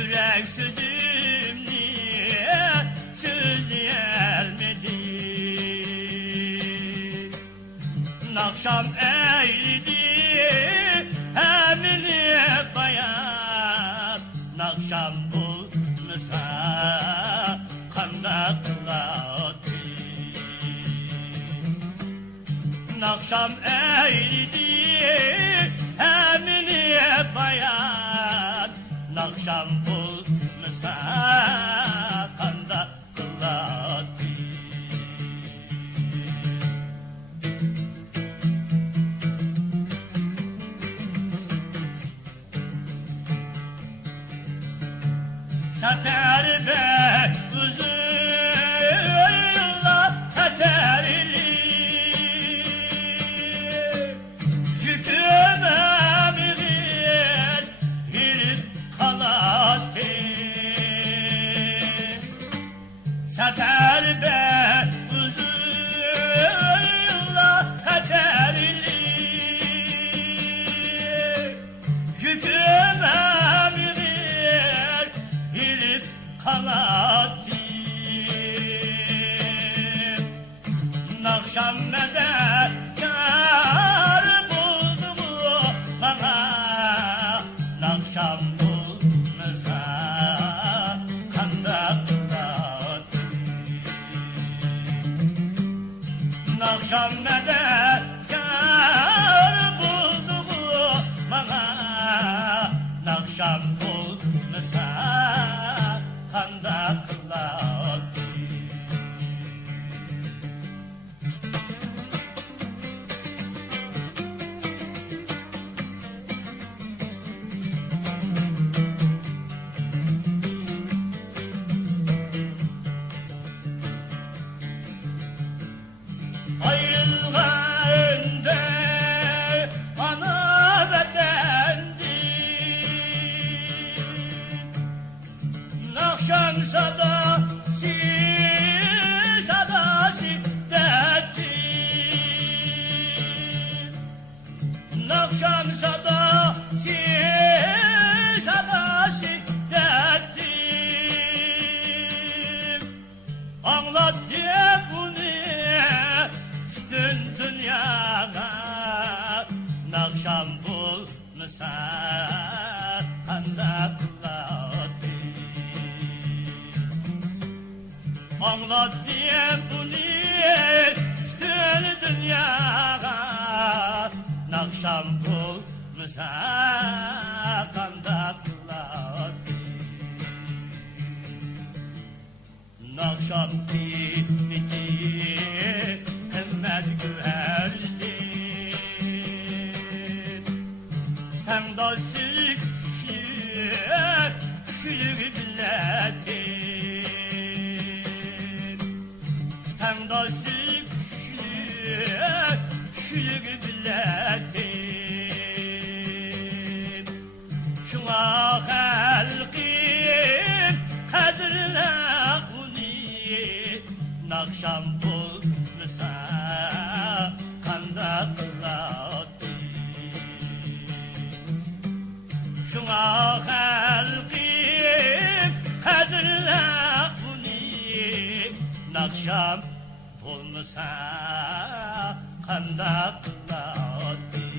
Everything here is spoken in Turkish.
Yürek sözümni söyleyelmedi. Nakşam eğlidi hemini bayan, nakşam bulmasa kanda kıladı. Nakşam eğlidi hemini bayan, nakşam bulmasa kanda kıladı. Sater be uzunla saterli, yüküm emirin hirip kaladı. Sater be uzunla saterli, yüküm emirin hirip kaladı. Nakşam medet kar buldu mu bana, nakşam bulmasa kanda kıladı. Nakşam medet kar buldu mu bana, nakşam bulmasa kanda kıladı. Ayrılığında ana bedendi, nakşam sada sada şiddeti, nakşam sada sada şiddeti. Anlat diye bunu bütün dünyada, nakşam bulmasa kanda kıladı. Anlat diye bunu bütün dünyada, nakşam bulmasa kanda kıladı. Nakşam bitti himmet güverdi, hem de sülük billedi, hem de sülük billedi. Şuna halkın kadrine kuni, nakşam bulmasa kanda kıladı. Şuna halkın kadrine kuni, nakşam bulmasa kanda kıladı.